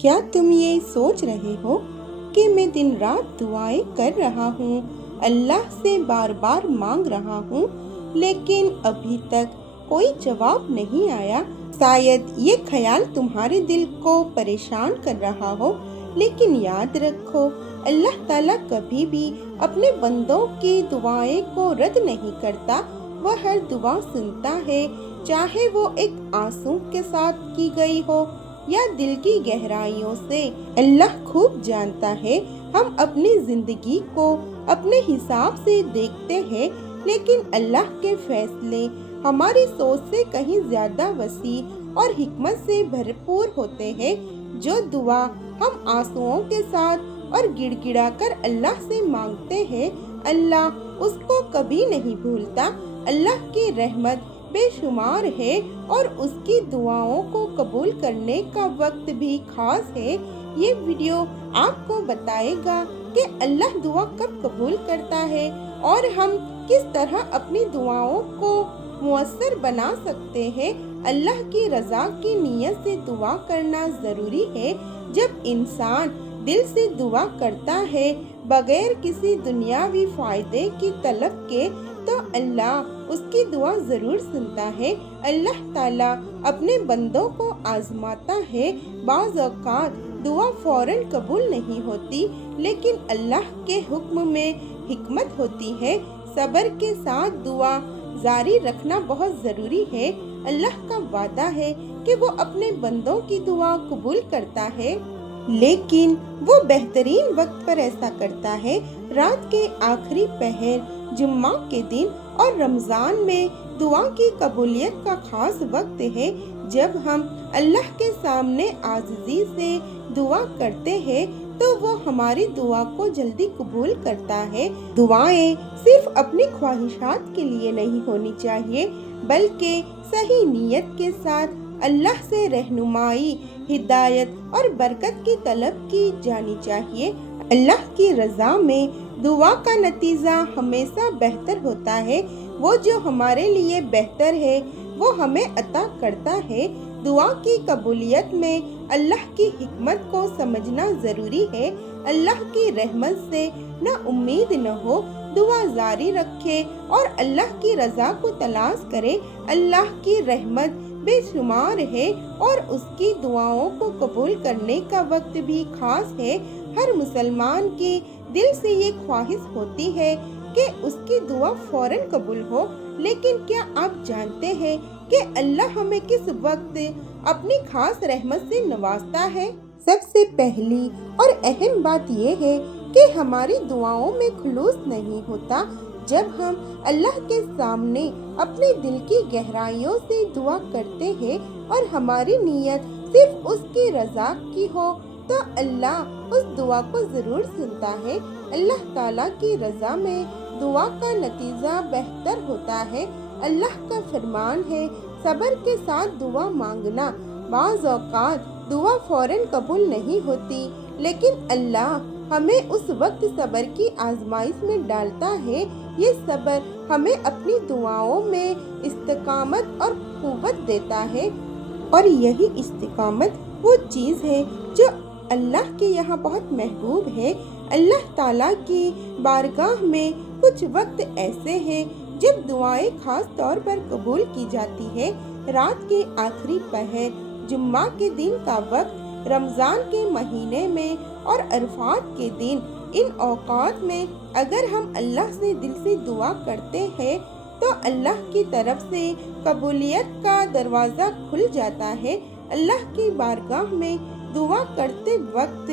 کیا تم یہ سوچ رہے ہو کہ میں دن رات دعائیں کر رہا ہوں، اللہ سے بار بار مانگ رہا ہوں، لیکن ابھی تک کوئی جواب نہیں آیا؟ شاید یہ خیال تمہارے دل کو پریشان کر رہا ہو، لیکن یاد رکھو، اللہ تعالیٰ کبھی بھی اپنے بندوں کی دعائیں کو رد نہیں کرتا۔ وہ ہر دعا سنتا ہے، چاہے وہ ایک آنسو کے ساتھ کی گئی ہو یا دل کی گہرائیوں سے۔ اللہ خوب جانتا ہے ہم اپنی زندگی کو اپنے حساب سے دیکھتے ہیں، لیکن اللہ کے فیصلے ہماری سوچ سے کہیں زیادہ وسیع اور حکمت سے بھرپور ہوتے ہیں۔ جو دعا ہم آنسوؤں کے ساتھ اور گڑ گڑا کر اللہ سے مانگتے ہیں، اللہ اس کو کبھی نہیں بھولتا۔ اللہ کی رحمت بے شمار ہے اور اس کی دعاؤں کو قبول کرنے کا وقت بھی خاص ہے۔ یہ ویڈیو آپ کو بتائے گا کہ اللہ دعا کب قبول کرتا ہے اور ہم کس طرح اپنی دعاؤں کو مؤثر بنا سکتے ہیں۔ اللہ کی رضا کی نیت سے دعا کرنا ضروری ہے۔ جب انسان دل سے دعا کرتا ہے بغیر کسی دنیاوی فائدے کی طلب کے، تو اللہ اس کی دعا ضرور سنتا ہے۔ اللہ تعالیٰ اپنے بندوں کو آزماتا ہے۔ بعض اوقات دعا فوراً قبول نہیں ہوتی، لیکن اللہ کے حکم میں حکمت ہوتی ہے۔ صبر کے ساتھ دعا جاری رکھنا بہت ضروری ہے۔ اللہ کا وعدہ ہے کہ وہ اپنے بندوں کی دعا قبول کرتا ہے، لیکن وہ بہترین وقت پر ایسا کرتا ہے۔ رات کے آخری پہر، جمعہ کے دن اور رمضان میں دعا کی قبولیت کا خاص وقت ہے۔ جب ہم اللہ کے سامنے عاجزی سے دعا کرتے ہیں تو وہ ہماری دعا کو جلدی قبول کرتا ہے۔ دعائیں صرف اپنی خواہشات کے لیے نہیں ہونی چاہیے، بلکہ صحیح نیت کے ساتھ اللہ سے رہنمائی، ہدایت اور برکت کی طلب کی جانی چاہیے۔ اللہ کی رضا میں دعا کا نتیجہ ہمیشہ بہتر ہوتا ہے۔ وہ جو ہمارے لیے بہتر ہے وہ ہمیں عطا کرتا ہے۔ دعا کی قبولیت میں اللہ کی حکمت کو سمجھنا ضروری ہے۔ اللہ کی رحمت سے نا امید نہ ہو، دعا جاری رکھے اور اللہ کی رضا کو تلاش کرے۔ اللہ کی رحمت بے شمار ہے اور اس کی دعاؤں کو قبول کرنے کا وقت بھی خاص ہے۔ ہر مسلمان کی دل سے یہ خواہش ہوتی ہے کہ اس کی دعا فوراً قبول ہو، لیکن کیا آپ جانتے ہیں کہ اللہ ہمیں کس وقت اپنی خاص رحمت سے نوازتا ہے؟ سب سے پہلی اور اہم بات یہ ہے کہ ہماری دعاؤں میں خلوص نہیں ہوتا۔ جب ہم اللہ کے سامنے اپنے دل کی گہرائیوں سے دعا کرتے ہیں اور ہماری نیت صرف اس کی رضا کی ہو، تو اللہ اس دعا کو ضرور سنتا ہے۔ اللہ تعالیٰ کی رضا میں دعا کا نتیجہ بہتر ہوتا ہے۔ اللہ کا فرمان ہے، صبر کے ساتھ دعا مانگنا۔ بعض اوقات دعا فوراً قبول نہیں ہوتی، لیکن اللہ ہمیں اس وقت صبر کی آزمائش میں ڈالتا ہے۔ یہ صبر ہمیں اپنی دعاؤں میں استقامت اور قوت دیتا ہے، اور یہی استقامت وہ چیز ہے جو اللہ کے یہاں بہت محبوب ہے۔ اللہ تعالیٰ کی بارگاہ میں کچھ وقت ایسے ہیں جب دعائیں خاص طور پر قبول کی جاتی ہے۔ رات کے آخری پہر، جمعہ کے دن کا وقت، رمضان کے مہینے میں اور عرفات کے دن، ان اوقات میں اگر ہم اللہ سے دل سے دعا کرتے ہیں تو اللہ کی طرف سے قبولیت کا دروازہ کھل جاتا ہے۔ اللہ کی بارگاہ میں دعا کرتے وقت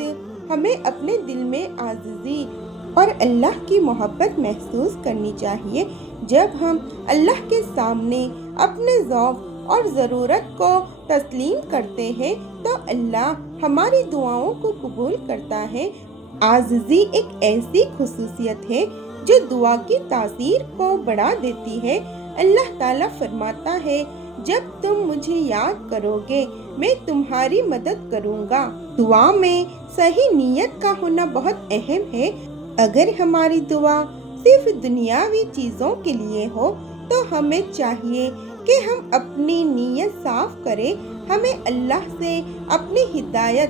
ہمیں اپنے دل میں عاجزی اور اللہ کی محبت محسوس کرنی چاہیے۔ جب ہم اللہ کے سامنے اپنے ضعف اور ضرورت کو تسلیم کرتے ہیں تو اللہ ہماری دعاؤں کو قبول کرتا ہے۔ عاجزی ایک ایسی خصوصیت ہے جو دعا کی تاثیر کو بڑھا دیتی ہے۔ اللہ تعالیٰ فرماتا ہے، جب تم مجھے یاد کرو گے میں تمہاری مدد کروں گا۔ دعا میں صحیح نیت کا ہونا بہت اہم ہے۔ اگر ہماری دعا صرف دنیاوی چیزوں کے لیے ہو تو ہمیں چاہیے کہ ہم اپنی نیت صاف کریں۔ ہمیں اللہ سے اپنی ہدایت،